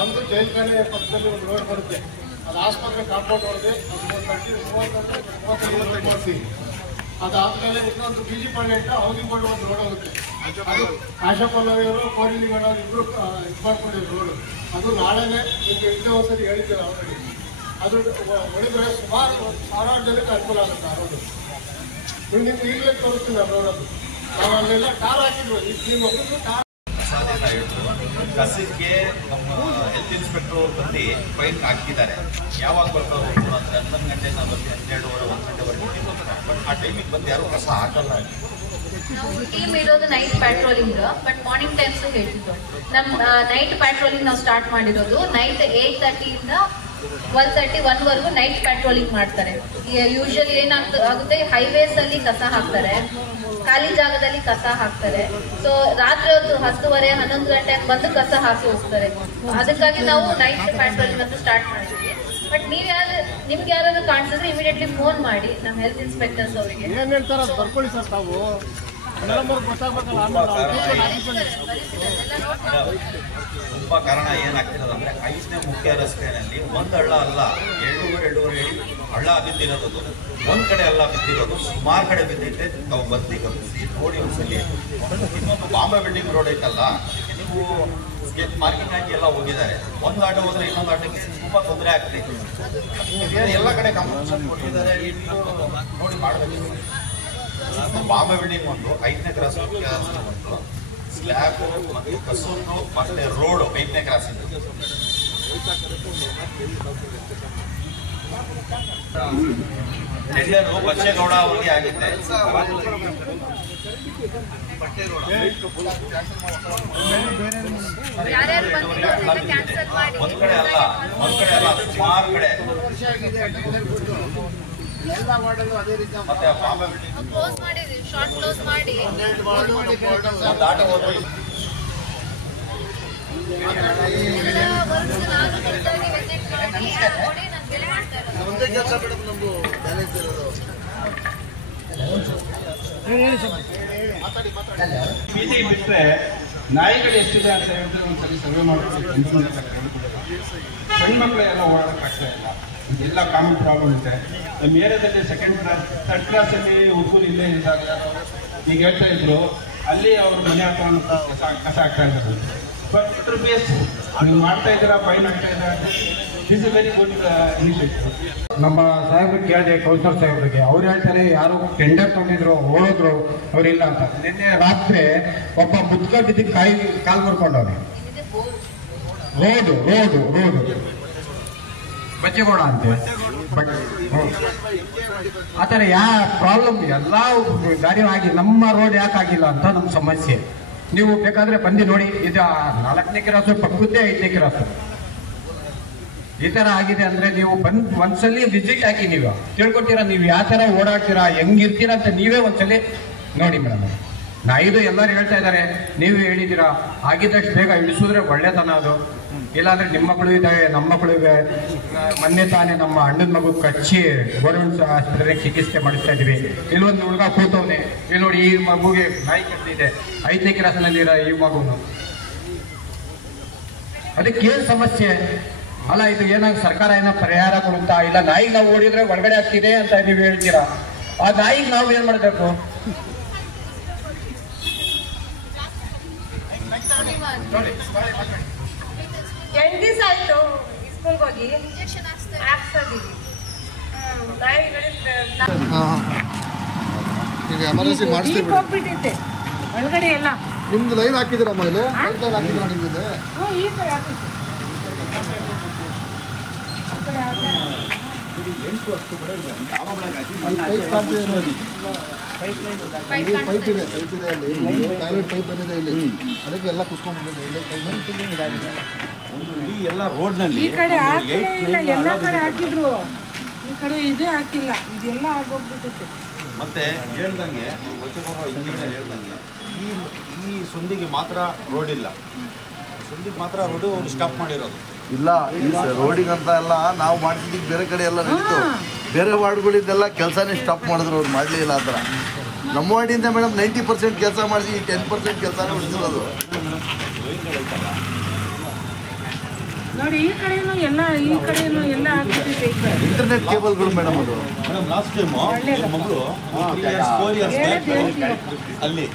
ಒಂದು ಜೈಲ್ಖಾನೆ ಪಕ್ಕದಲ್ಲಿ ಒಂದು ರೋಡ್ ಬರುತ್ತೆ, ಅದು ಆಸ್ಪತ್ರೆ ಕಾಂಪೌಂಡ್ ಒಳಗೆ ಅದಾದ್ಮೇಲೆ ಇನ್ನೊಂದು ಬಿಜಿಪಳ್ಳಿ ಅಂತ ಹೌಸಿಂಗ್ ಬೋರ್ಡ್ ಒಂದು ರೋಡ್ ಹೋಗುತ್ತೆ. ಅದು ಆಶಾ ಪಲ್ಲವಿಯವರು ಕೋರಿಲಿಗೌಡ ಅವರು ಇಬ್ಬರು ಇದು ಮಾಡ್ಕೊಂಡಿದ್ರು ರೋಡ್. ಅದು ನಾಳೆನೇ ನಿಮಗೆ ಇನ್ನೂ ಒಂದ್ಸರಿ ಹೇಳಿದ್ದೇವೆ ಆಲ್ರೆಡಿ. ಅದು ಹೊಡಿದ್ರೆ ಸುಮಾರು ಸಾವಿರಾರು ಜನಕ್ಕೆ ಅನುಕೂಲ ಆಗುತ್ತೆ ಆ ರೋಡು. ನಿಮ್ಗೆ ಈಗಲೇ ತೋರಿಸ್ತೀನಿ ಆ ರೋಡ್. ಅದು ನಾವು ಅಲ್ಲೆಲ್ಲ ಕಾರ್ ಹಾಕಿದ್ವಿ. ನೀವು ಕಾರ್ ಕಸಕ್ಕೆ ನಮ್ಮ ಹೆಲ್ತ್ ಇನ್ಸ್ಪೆಕ್ಟರ್ ಬಂದು ಫೈನ್ ಹಾಕಿದ್ದಾರೆ. ಯಾವಾಗ ಬರ್ತಾರೆ ಅಂದರೆ 11 ಗಂಟೆ ನಾವು ಬರ್ತೀವಿ, 12:30 1 ಗಂಟೆವರೆಗೆ. ಬಟ್ ಆ ಟೈಮಿಗೆ ಬಂದು ಯಾರು ಕಸ ಹಾಕಲ್ಲ. ನಾವು ಟೀಮ್ ಇರೋದು night patrolling, but morning times ಹೇಳ್ತಿದ್ದು ನಮ್ಮ ನೈಟ್ ಪ್ಯಾಟ್ರೋಲಿಂಗ್ ನಾವು ಸ್ಟಾರ್ಟ್ ಮಾಡಿರೋದು. ನೈಟ್ 8:30 ಇಂದ 12:30 1ವರೆಗೂ ನೈಟ್ ಪ್ಯಾಟ್ರೋಲಿಂಗ್ ಮಾಡ್ತಾರೆ. ಯೂಶಲಿ ಏನಾಗುತ್ತೆ, ಹೈವೇಸ್ ಅಲ್ಲಿ ಕಸ ಹಾಕ್ತಾರೆ, ಖಾಲಿ ಜಾಗದಲ್ಲಿ ಕಸ ಹಾಕ್ತಾರೆ. ಸೊ ರಾತ್ರಿ ಹೊತ್ತು 10:30 11 ಗಂಟೆಗೆ ಬಂದು ಕಸ ಹಾಕಿ ಹೋಗ್ತಾರೆ. ಅದಕ್ಕಾಗಿ ನಾವು ನೈಟ್ ಪ್ಯಾಟ್ರೋಲಿಂಗ್ ಅಂತ ಸ್ಟಾರ್ಟ್ ಮಾಡಿದ್ವಿ. ಬಟ್ ನಿಮ್ಗೆ ಯಾರಾದ್ರೂ ಕಾಣಿಸಿದ್ರೆ ಇಮಿಡಿಯೇಟ್ಲಿ ಫೋನ್ ಮಾಡಿ ನಮ್ಮ ಹೆಲ್ತ್ ಇನ್ಸ್ಪೆಕ್ಟರ್ಸ್ ಅವರಿಗೆ. ಏನ್ ಹೇಳ್ತಾರ ಬರ್ಕೊಳ್ಳಿ ಸರ್. ತಾವು ತುಂಬ ಕಾರಣ ಏನಾಗ್ತಿರೋದಂದ್ರೆ 5ನೇ ಮುಖ್ಯ ರಸ್ತೆಯಲ್ಲಿ ಒಂದು ಹಳ್ಳ ಅಲ್ಲ, 2.5 ಅಡಿ ಹಳ್ಳ ಬಿದ್ದಿರೋದು. ಒಂದ್ ಕಡೆ ಹಳ್ಳ ಬಿದ್ದಿರೋದು, ಸುಮಾರು ಕಡೆ ಬಿದ್ದೈತೆ. ನಾವು ಬಂದು ಗಮನಿಸಿ ನೋಡಿ ಒಂದ್ಸಲಿ. ಇನ್ನೊಂದು ಬಾಂಬೆ ಬಿಲ್ಡಿಂಗ್ ರೋಡ್ ಐತಲ್ಲ, ನೀವು ಸ್ಕೆಚ್ ಮಾರ್ಕಿಂಗ್ ಹಾಕಿ ಎಲ್ಲ ಹೋಗಿದ್ದಾರೆ. ಒಂದು ಆಟೋ ಹೋದ್ರೆ ಇನ್ನೊಂದು ಆಟೋಕ್ಕೆ ತುಂಬಾ ತೊಂದರೆ ಆಗ್ತೈತೆ. ಎಲ್ಲ ಕಡೆ ಗಮನಿಸಿ ಕೊಟ್ಟಿದ್ದಾರೆ, ನೋಡಿ ಮಾಡಬೇಕು. ಬಾಂಬೆ ಬಿಲ್ಡಿಂಗ್ ಒಂದು, 5ನೇ ಕ್ರಾಸ್ ಒಂದು, ಸ್ಲ್ಯಾಬ್ ಮತ್ತು ಕಸೂರು ಮತ್ತೆ ರೋಡ್ 5ನೇ ಕ್ರಾಸ್ ಇದೆ. ಟೆಂಡರು ಬಚ್ಚೇಗೌಡ ಅವರಿಗೆ ಆಗಿದೆ. ಒಂದ್ ಕಡೆ ಅಲ್ಲ ಸುಮಾರು ಕಡೆ. ಮತ್ತೆ ಕ್ಲೋಸ್ ಮಾಡಿದ್ವಿ, ಶಾರ್ಟ್ ಕ್ಲೋಸ್ ಮಾಡಿ ಆಟೋ ಹೋದ್ವಿ. ಬೀದಿ ಬಿಟ್ಟರೆ ನಾಯಿಗಳು ಎಷ್ಟಿದೆ ಅಂತ ಹೇಳಿದ್ರೆ ಒಂದ್ಸಲಿ ಸರ್ವೆ ಮಾಡ್ಕೊಂಡು ಸಣ್ಣ ಮಕ್ಕಳು ಎಲ್ಲ ಓಡಾಡಕ್ಕಾಗ್ತಾ ಇಲ್ಲ. ಎಲ್ಲ ಕಾಮನ್ ಪ್ರಾಬ್ಲಮ್ ಇದೆ. ನಮ್ಮ ಏರಿಯಾದಲ್ಲಿ 2nd ಕ್ಲಾಸ್ 3rd ಕ್ಲಾಸಲ್ಲಿ ಹುಡುಗರು ಇಲ್ಲೇ ಇದ್ದಾಗ ಈಗ ಹೇಳ್ತಾ ಇದ್ರು, ಅಲ್ಲಿ ಅವರು ಮನೆ ಹತ್ರ ಕಸ ಆಗ್ತಾ ಇದ್ದಾರೆ. ಬಟ್ ₹1 ನೀವು ಮಾಡ್ತಾ ಇದ್ದೀರಾ, ಫೈನ್ ಆಗ್ತಾ ಇದ್ದಾರೆ. This is very good initiative. ನಮ್ಮ ಸಾಹೇಬ್ರಿಗೆ ಕೇಳಿದೆ, ಕೌನ್ಸಿಲರ್ ಸಾಹೇಬ್ರಿಗೆ. ಅವ್ರು ಹೇಳ್ತಾರೆ ಯಾರು ಟೆಂಡರ್ ತೊಗೊಂಡಿದ್ರು ಹೋದ್ರು ಅವ್ರಿಲ್ಲ ಅಂತ. ನಿನ್ನೆ ರಾತ್ರಿ ಒಬ್ಬ ಮುದ್ಕ ಬಿದ್ದಿದ್ದು ಕಾಲ್ ಮುರ್ಕೊಂಡವ್ರೆ. ರೋಡು ಬಚ್ಚೇಗೌಡ ಅಂತೆ. ಬಟ್ ಆ ಥರ ಪ್ರಾಬ್ಲಮ್ ಎಲ್ಲ ದಾರಿ ಆಗಿ ನಮ್ಮ ರೋಡ್ ಯಾಕೆ ಆಗಿಲ್ಲ ಅಂತ ನಮ್ಮ ಸಮಸ್ಯೆ. ನೀವು ಬೇಕಾದ್ರೆ ಬಂದು ನೋಡಿ. ಇದು 4ನೇ ಕ್ರಾಸು ಪಕ್ಕದ್ದೇ 5ನೇ ಕ್ರಾಸು ಈ ಥರ ಆಗಿದೆ. ಅಂದರೆ ನೀವು ಬಂದು ಒಂದ್ಸಲಿ ವಿಸಿಟ್ ಹಾಕಿ ನೀವು ತಿಳ್ಕೊತೀರಾ, ನೀವು ಯಾವ ಥರ ಓಡಾಡ್ತೀರಾ, ಹೆಂಗಿರ್ತೀರಾ ಅಂತ ನೀವೇ ಒಂದ್ಸಲಿ ನೋಡಿ ಮೇಡಮ್. ಇದು ಎಲ್ಲರೂ ಹೇಳ್ತಾ ಇದ್ದಾರೆ, ನೀವು ಹೇಳಿದ್ದೀರಾ ಆಗಿದ್ದಷ್ಟು ಬೇಗ ಇಳಿಸಿದ್ರೆ ಒಳ್ಳೆತನ. ಅದು ಇಲ್ಲಾಂದ್ರೆ ನಿಮ್ಮ ಮಕ್ಕಳು ಇದ್ದಾವೆ, ನಮ್ಮ ಮಕ್ಕಳು ಇವೆ. ಮೊನ್ನೆ ತಾನೇ ನಮ್ಮ ಅಣ್ಣನ ಮಗು ಕಚ್ಚಿ ಗೌರ್ಮೆಂಟ್ ಆಸ್ಪತ್ರೆಗೆ ಚಿಕಿತ್ಸೆ ಮಾಡಿಸ್ತಾ ಇದೀವಿ. ಇಲ್ಲೊಂದು ಹುಡುಗ ಕೂತವನೆ, ಇಲ್ಲಿ ನೋಡಿ ಈ ಮಗುಗೆ ನಾಯಿ ಕಟ್ಟಿದೆ, 5ನೇ ಕ್ಲಾಸ್ನಲ್ಲಿರೋ ಈ ಮಗುನು. ಅದಕ್ಕೆ ಏನು ಸಮಸ್ಯೆ ಅಲ್ಲ ಇದು? ಏನಾಗ ಸರ್ಕಾರ ಏನೋ ಪರಿಹಾರ ಕೊಡುತ್ತಾ? ಇಲ್ಲ ನಾಯಿಗೆ ನಾವು ಓಡಿದ್ರೆ ಒಳಗಡೆ ಆಗ್ತಿದೆ ಅಂತ ನೀವು ಹೇಳ್ತೀರಾ. ಆ ನಾಯಿಗೆ ನಾವು ಏನ್ ಮಾಡಬೇಕು? ದಿವಸ ಆಯ್ತು ಸ್ಕೂಲ್ಗೆ ಹೋಗಿ ಹಾಕ್ಸೋದಿವಿ. ಎಮರ್ಜೆನ್ಸಿ ಮಾಡಿಸ್ತೀವಿ. ಹೋಗ್ಬಿಟ್ಟಿತ್ತೆ ಒಳಗಡೆ ಎಲ್ಲ. ನಿಮ್ದು ಲೈನ್ ಹಾಕಿದ್ದೀರಮ್ಮ? ಇಲ್ಲಿ ಹಾಕಿದ್ದೀರಾ ನಿಮ್ದು? ಈ ಕಡೆ ಹಾಕಿತ್ತು. ಪೈಪ್ ಇದೆ ಅಲ್ಲಿ, ಟಾಯ್ಲೆಟ್ ಪೈಪ್ ಬಂದಿದೆ ಇಲ್ಲಿ, ಅದಕ್ಕೆ ಎಲ್ಲ ಕುತ್ಕೊಂಡ್ಬಿಟ್ಟಿದೆ. ಎಲ್ಲ ರೋಡ್ನಲ್ಲಿ ಈ ಕಡೆ ಹಾಕಿಲ್ಲ, ಎಲ್ಲ ಕಡೆ ಹಾಕಿದ್ರು, ಈ ಕಡೆ ಇದೇ ಹಾಕಿಲ್ಲ. ಇದೆಲ್ಲ ಆಗೋಗ್ಬಿಟ್ಟಿತ್ತು. ಮತ್ತೆ ಹೇಳ್ದಂಗೆ ಹೇಳ್ದಂಗೆ ಈ ಸಂದಿಗೆ ಮಾತ್ರ ರೋಡ್ ಇಲ್ಲ, ಸಂದಿಗೆ ಮಾತ್ರ ರೋಡು ಸ್ಟಾಪ್ ಮಾಡಿರೋದು ಇಲ್ಲ. ಈ ರೋಡಿಗಂತ ಎಲ್ಲ ನಾವು ಮಾಡಿಸಿದ್ದಕ್ಕೆ ಬೇರೆ ಕಡೆ ಎಲ್ಲ ನಡೀತು. ಬೇರೆ ವಾರ್ಡ್ಗಳಿದ್ದೆಲ್ಲ ಕೆಲಸನೇ ಸ್ಟಾಪ್ ಮಾಡಿದ್ರು, ಅವ್ರು ಮಾಡಲಿಲ್ಲ ಆ ಥರ. ನಮ್ಮ ವಾರ್ಡಿಂದ ಮೇಡಮ್ 90% ಕೆಲಸ ಮಾಡಿಸಿ 10% ಕೆಲಸನೇ ಉಳಿಸಿರೋದು. ನೋಡಿ ಈ ಕಡೆನೂ ಎಲ್ಲ ಆಗ್ಬಿಟ್ಟಿದೆ ಈ ಕಡೆ. ಇಂಟರ್ನೆಟ್ ಕೇಬಲ್ಗಳು ಮೇಡಮ್ ಅದು ಮೇಡಮ್ ಲಾಸ್ಟ್ ಟೈಮ್ ಮಗಳು 3 ಇಯರ್ಸ್ 4 ಇಯರ್ಸ್ ಅಲ್ಲಿ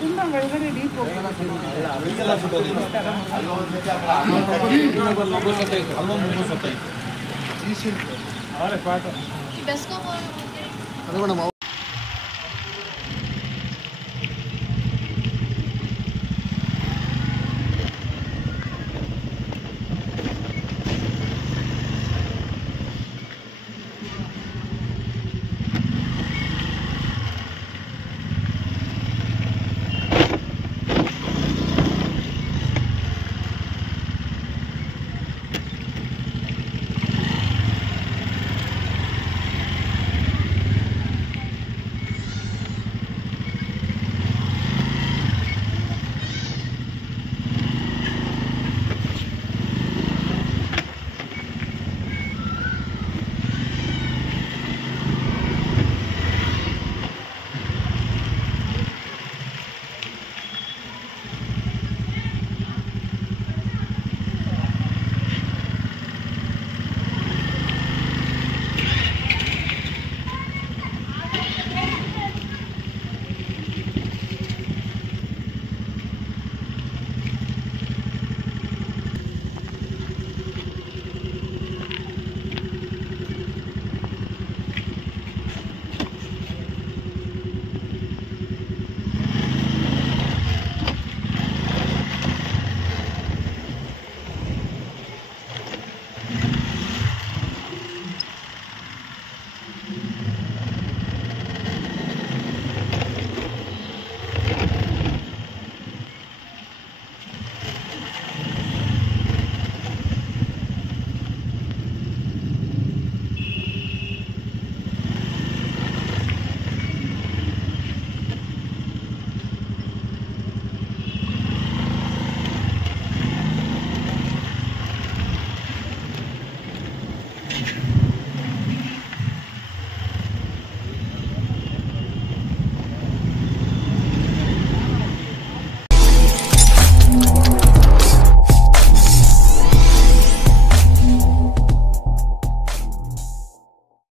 ತುಂಬಾ ಒಳಗಡೆ ಡೀಪ್ ಬೆಸ್ಕಾಂ